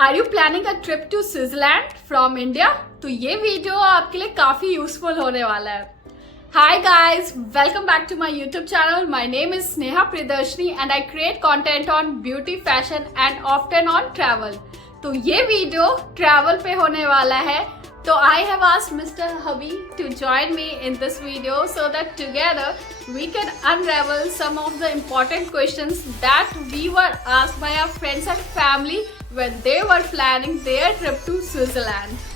Are you planning a trip to Switzerland from India? तो ये video आपके लिए काफी यूजफुल होने वाला है। Hi guys, welcome back to my YouTube channel. My name is Sneha Priyadarshini and I create content on beauty, fashion and often on travel. तो ये वीडियो ट्रैवल पे होने वाला है। तो I have asked Mr. Habi to join me in this video so that together we can unravel some of the important questions that we were asked by our friends and family when they were planning their trip to Switzerland.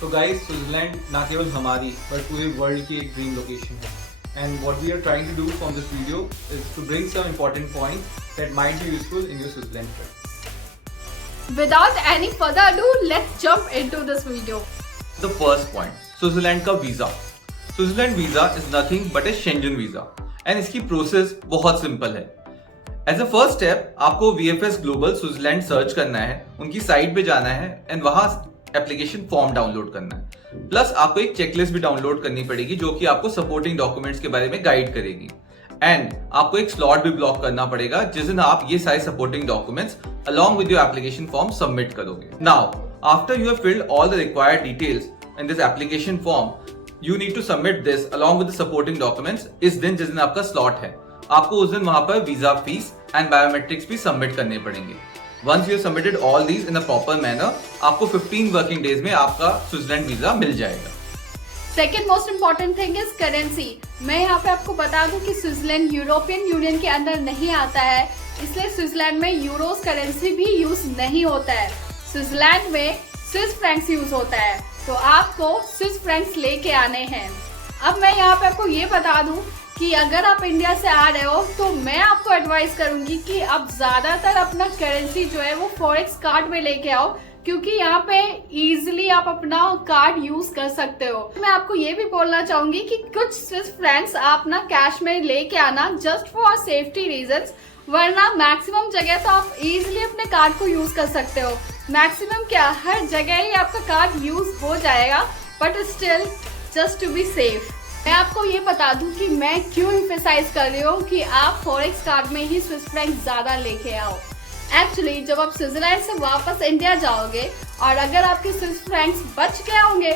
तो guys, Switzerland ना केवल हमारी but पूरे world की एक dream location है and what we are trying to do from this video is to bring some important points that might be useful in your Switzerland trip. Without any further ado, let's jump into this video. The first point, Switzerland का visa. Switzerland visa is nothing but a Schengen visa and इसकी process बहुत simple है। As a first step आपको VFS global Switzerland search करना है, उनकी site पे जाना है एंड वहां एप्लीकेशन फॉर्म डाउनलोड करना है। प्लस आपको एक चेकलिस्ट भी डाउनलोड करनी पड़ेगी जो कि आपको सपोर्टिंग डॉक्यूमेंट्स के बारे में गाइड करेगी एंड आपको एक स्लॉट भी ब्लॉक करना पड़ेगा जिस दिन आप ये सारे supporting documents along with your application form submit करोगे। Now after you have filled all the required details in this application form, you need to submit this along with the supporting documents इस दिन जिस दिन आपका slot है। आपको उस दिन वहां पर वीजा फीस एंड बायोमेट्रिक्स भी सबमिट करने पड़ेंगे। Once you have submitted all these in a proper manner, आपको 15 वर्किंग डेज में आपका स्विट्जरलैंड वीजा मिल जाएगा। Second most important thing is currency. मैं यहाँ पे आपको बता दूं कि स्विट्जरलैंड यूरोपियन यूनियन के अंदर नहीं आता है, इसलिए स्विट्जरलैंड में यूरोस करेंसी भी यूज नहीं होता है। स्विट्जरलैंड में स्विस फ्रैंक्स यूज होता है, तो आपको स्विस फ्रैंक्स लेके आने हैं। अब मैं यहाँ पे आपको ये बता दूं कि अगर आप इंडिया से आ रहे हो तो मैं आपको एडवाइस करूंगी कि आप ज्यादातर अपना करेंसी जो है वो फॉरेक्स कार्ड में लेके आओ, क्योंकि यहाँ पे इजीली आप अपना कार्ड यूज कर सकते हो। मैं आपको ये भी बोलना चाहूंगी कि कुछ स्विस फ्रैंक्स आप ना कैश में लेके आना जस्ट फॉर सेफ्टी रीजंस, वरना मैक्सिमम जगह तो आप इजीली अपने कार्ड को यूज कर सकते हो। मैक्सिमम क्या, हर जगह ही आपका कार्ड यूज हो जाएगा, but still just to be safe मैं आपको ये बता दूं कि मैं क्यों एम्फेसाइज कर रही हूँ कि आप फॉरेक्स कार्ड में ही स्विस फ्रैंक ज्यादा लेके आओ। एक्चुअली जब आप स्विट्जरलैंड से वापस इंडिया जाओगे और अगर आपके स्विस फ्रैंक्स बच गए होंगे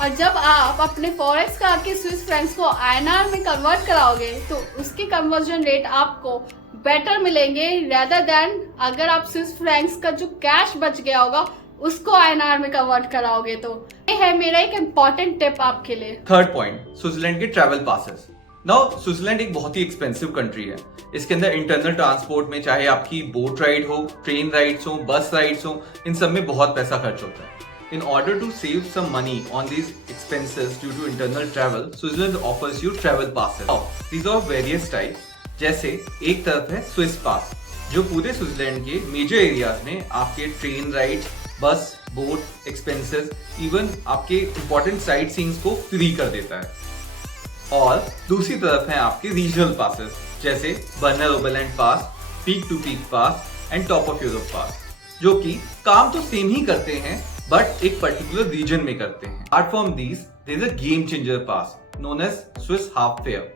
और जब आप अपने फॉरेक्स कार्ड के स्विस फ्रैंक्स को INR में कन्वर्ट कराओगे तो उसकी कन्वर्जन रेट आपको बेटर मिलेंगे रेदर देन अगर आप स्विस फ्रैंक्स का जो कैश बच गया होगा उसको INR में कन्वर्ट कराओगे। तो ये है मेरा एक इम्पॉर्टेंट टिप आपके लिए। थर्ड पॉइंट, स्विट्जरलैंड के ट्रैवल पासेस। नाउ स्विट्जरलैंड एक बहुत ही एक्सपेंसिव कंट्री है। इसके अंदर इंटरनल ट्रांसपोर्ट में चाहे आपकी बोट राइड हो, ट्रेन राइड्स हो, बस राइड्स हो, इन सब में बहुत पैसा खर्च होता है। In order to save some money on these expenses due to internal travel, Switzerland offers you travel passes. These are various types. जैसे एक तरफ है स्विस पास जो पूरे स्विट्जरलैंड के मेजर एरियाज में आपके ट्रेन राइड, बस, बोट एक्सपेंसेस, इवन आपके इंपॉर्टेंट साइट सीइंग्स को फ्री कर देता है। और दूसरी तरफ है आपके रीजनल पासेस जैसे Berner Oberland pass, peak to peak pass and top of Europe pass, जो कि काम तो सेम ही करते हैं बट एक पर्टिकुलर रीजन में करते हैं। Apart from these there is a game changer pass known as Swiss half fare,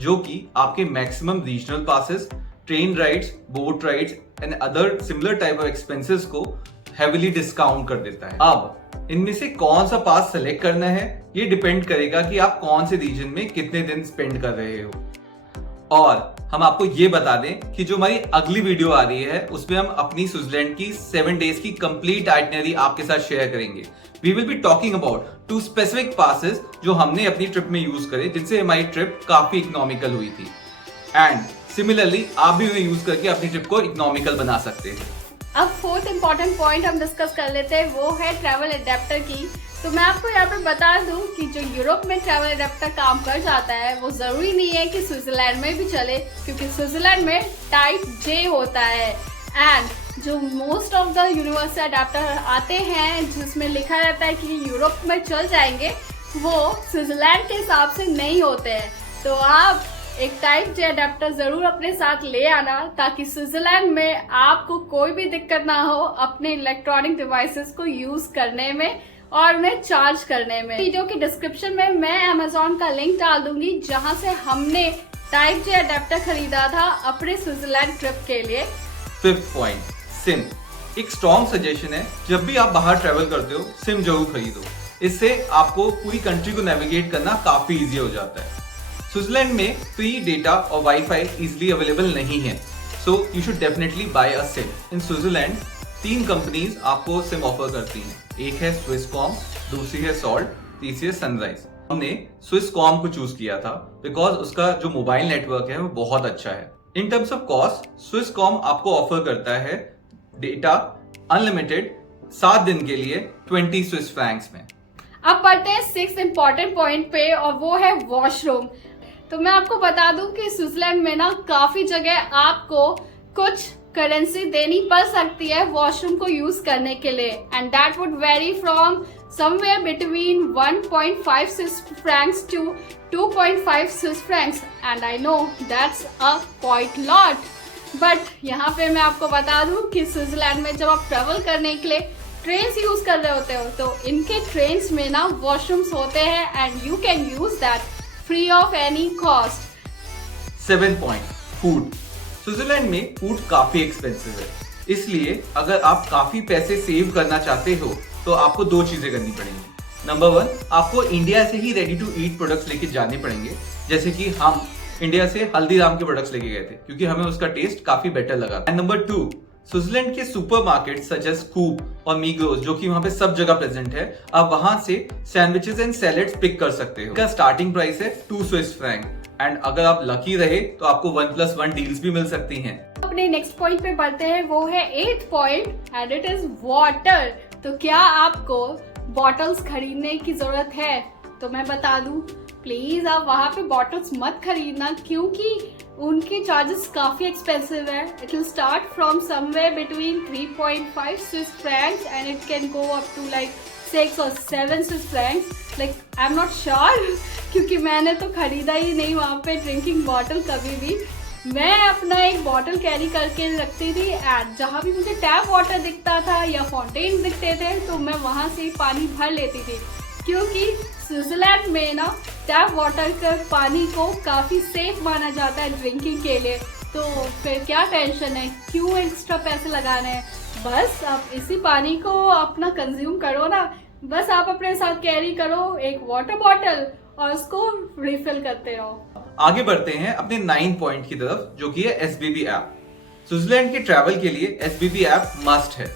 जो कि आपके maximum regional passes, train rides, boat rides and other similar type of expenses को हेविली डिस्काउंट कर देता है। अब इनमें से कौन सा पास सेलेक्ट करना है ये डिपेंड करेगा कि आप कौन से रीजन में कितने दिन स्पेंड कर रहे हो। और हम आपको ये बता दें कि जो हमारी अगली वीडियो आ रही है उसमें हम अपनी स्विट्जरलैंड की 7 डेज की कंप्लीट आइटनरी आपके साथ शेयर करेंगे। We will be talking about 2 specific passes जो हमने अपनी ट्रिप में यूज करे, जिनसे हमारी ट्रिप काफी इकोनॉमिकल हुई थी एंड सिमिलरली आप भी उन्हें यूज करके अपनी ट्रिप को इकोनॉमिकल बना सकते हैं। अब फोर्थ इम्पॉर्टेंट पॉइंट हम डिस्कस कर लेते हैं, वो है ट्रैवल एडेप्टर की। तो मैं आपको यहाँ पे बता दूं कि जो यूरोप में ट्रैवल एडेप्टर काम कर जाता है वो जरूरी नहीं है कि स्विट्जरलैंड में भी चले, क्योंकि स्विट्जरलैंड में टाइप J होता है एंड जो most of the universal adapter आते हैं जिसमें लिखा रहता है कि यूरोप में चल जाएंगे, वो स्विट्जरलैंड के हिसाब से नहीं होते हैं। तो आप एक टाइप J अडेप्टर जरूर अपने साथ ले आना ताकि स्विट्जरलैंड में आपको कोई भी दिक्कत ना हो अपने इलेक्ट्रॉनिक डिवाइसेस को यूज करने में और उन्हें चार्ज करने में। वीडियो के डिस्क्रिप्शन में मैं Amazon का लिंक डाल दूंगी जहां से हमने टाइप J अडेप्टर खरीदा था अपने स्विट्जरलैंड ट्रिप के लिए। Fifth point, SIM. एक स्ट्रॉन्ग सजेशन है, जब भी आप बाहर ट्रेवल करते हो सिम जरूर खरीदो। इससे आपको पूरी कंट्री को नेविगेट करना काफी इजी हो जाता है। स्विट्जरलैंड में फ्री डेटा और वाईफाई इजीली अवेलेबल नहीं है, so you should definitely buy a SIM. In Switzerland 3 companies आपको सिम ऑफर करती हैं। एक है स्विसकॉम, दूसरी है सॉल्ट, तीसरी है सनराइज। हमने स्विसकॉम को चूज किया था बिकॉज उसका जो मोबाइल नेटवर्क है वो बहुत अच्छा है। In terms of cost Swisscom आपको ऑफर करता है डेटा अनलिमिटेड 7 दिन के लिए 20 स्विस फ्रैंक्स में। अब बढ़ते हैं 6th इम्पॉर्टेंट पॉइंट पे, और वो है वॉशरूम। तो मैं आपको बता दूं कि स्विट्जरलैंड में ना काफी जगह आपको कुछ करेंसी देनी पड़ सकती है वॉशरूम को यूज करने के लिए, and that would vary from somewhere between 1.5 Swiss francs to 2.5 Swiss francs, and I know that's a quite lot. But यहाँ पे मैं आपको बता दूं कि स्विट्जरलैंड में जब आप ट्रेवल करने के लिए ट्रेन्स यूज कर रहे होते हो तो इनके ट्रेन्स में ना वॉशरूम्स होते हैं, and you can use that free of any cost. 7th point, food. Switzerland में फूड काफी एक्सपेंसिव है, इसलिए अगर आप काफी पैसे सेव करना चाहते हो तो आपको 2 चीजें करनी पड़ेंगी। नंबर 1, आपको इंडिया से ही रेडी टू ईट प्रोडक्ट्स लेके जाने पड़ेंगे, जैसे कि हम इंडिया से हल्दीराम के प्रोडक्ट्स लेके गए थे क्योंकि हमें उसका टेस्ट काफी बेटर लगा। एंड नंबर 2, स्विट्जरलैंड के सुपरमार्केट सच एज कूप और मिग्रोस, जो कि वहां पे सब जगह प्रेजेंट है, आप वहां से सैंडविचेस एंड सैलेड्स पिक कर सकते हो। इसका स्टार्टिंग प्राइस है 2 स्विस फ्रैंक, एंड अगर आप लकी रहे तो आपको 1+1 डील्स भी मिल सकती हैं। अपने नेक्स्ट पॉइंट पे बढ़ते हैं, वो है 8th point, and it is water. तो क्या आपको बॉटल्स खरीदने की जरूरत है? तो मैं बता दूं, प्लीज आप वहां पे बॉटल्स मत खरीदना क्योंकि उनके चार्जेस काफी एक्सपेंसिव है। It will start from somewhere between 3.5 Swiss francs and it can go up to like 6 or 7 Swiss francs. Like I am not sure क्योंकि मैंने तो खरीदा ही नहीं वहाँ पे ड्रिंकिंग बॉटल कभी भी। मैं अपना एक बॉटल कैरी करके रखती थी, एंड जहाँ भी मुझे टैप वाटर दिखता था या फाउंटेन दिखते थे तो मैं वहाँ से पानी भर लेती थी, क्योंकि स्विट्जरलैंड में ना टैप वाटर के पानी को काफ़ी सेफ माना जाता है ड्रिंकिंग के लिए। तो फिर क्या टेंशन है, क्यों एक्स्ट्रा पैसे लगाने हैं? बस आप इसी पानी को अपना कंज्यूम करो ना, बस आप अपने साथ कैरी करो एक वाटर बॉटल और उसको रिफिल करते रहो। आगे बढ़ते हैं अपने 9th पॉइंट की तरफ, जो कि है SBB ऐप। स्विट्जरलैंड के ट्रैवल के लिए SBB ऐप मस्ट है।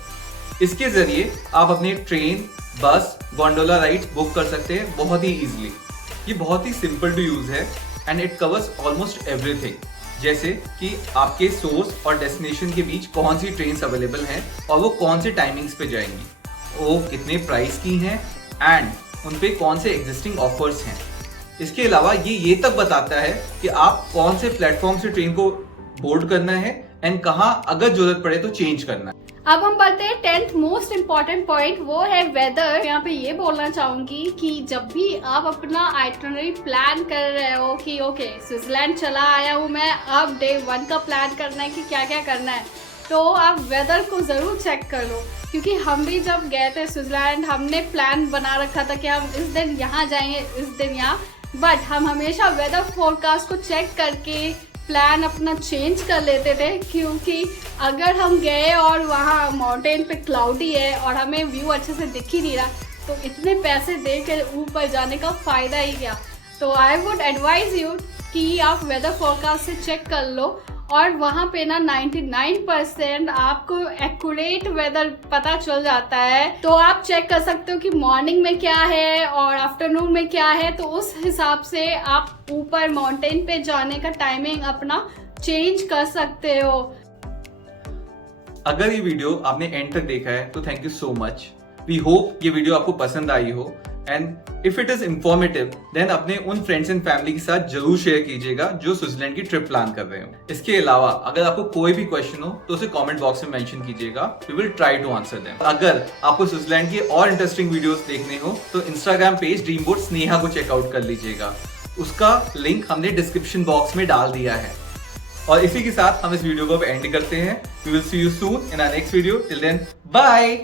इसके जरिए आप अपने ट्रेन, बस, गोंडोला राइड्स बुक कर सकते हैं बहुत ही इजीली। ये बहुत ही सिंपल टू यूज है and it covers almost everything, जैसे कि आपके सोर्स और डेस्टिनेशन के बीच कौन सी ट्रेन्स अवेलेबल हैं और वो कौन से टाइमिंग्स पे जाएंगी, वो कितने प्राइस की हैं एंड उन पे कौन से एग्जिस्टिंग ऑफर्स हैं। इसके अलावा ये तक बताता है कि आप कौन से प्लेटफॉर्म से ट्रेन को बोर्ड करना है एंड कहाँ अगर जरूरत पड़े तो चेंज करना है। अब हम बढ़ते हैं 10th मोस्ट इम्पॉर्टेंट पॉइंट, वो है वेदर। यहाँ पे ये बोलना चाहूंगी कि जब भी आप अपना आइटनरी प्लान कर रहे हो कि ओके स्विट्जरलैंड चला आया हूँ मैं, अब डे 1 का प्लान करना है कि क्या क्या करना है, तो आप वेदर को जरूर चेक कर लो। क्योंकि हम भी जब गए थे स्विट्जरलैंड हमने प्लान बना रखा था कि हम इस दिन यहाँ जाएंगे, इस दिन यहाँ, बट हम हमेशा वेदर फोरकास्ट को चेक करके प्लान अपना चेंज कर लेते थे, क्योंकि अगर हम गए और वहाँ माउंटेन पे क्लाउडी है और हमें व्यू अच्छे से दिख ही नहीं रहा तो इतने पैसे दे के ऊपर जाने का फ़ायदा ही क्या। तो आई वुड एडवाइज यू कि आप वेदर फोरकास्ट से चेक कर लो, और वहाँ पे ना 99% आपको एक्यूरेट वेदर पता चल जाता है। तो आप चेक कर सकते हो कि मॉर्निंग में क्या है और आफ्टरनून में क्या है, तो उस हिसाब से आप ऊपर माउंटेन पे जाने का टाइमिंग अपना चेंज कर सकते हो। अगर ये वीडियो आपने एंड तक देखा है तो thank you so much. We hope ये वीडियो आपको पसंद आई हो, and if it is informative then अपने उन फ्रेंड्स एंड फैमिली के साथ जरूर शेयर कीजिएगा जो स्विट्जरलैंड की ट्रिप प्लान कर रहे हो। इसके अलावा अगर आपको कोई भी क्वेश्चन हो तो उसे कमेंट बॉक्स में मेंशन कीजिएगा, we will try to answer them. अगर आपको स्विट्जरलैंड की और इंटरेस्टिंग वीडियोस देखने हो तो इंस्टाग्राम पेज ड्रीमबोट स्नेहा को चेकआउट कर लीजिएगा, उसका लिंक हमने डिस्क्रिप्शन बॉक्स में डाल दिया है। और इसी के साथ हम इस वीडियो को एंड करते हैं। We will see you soon in our next video. Till then bye.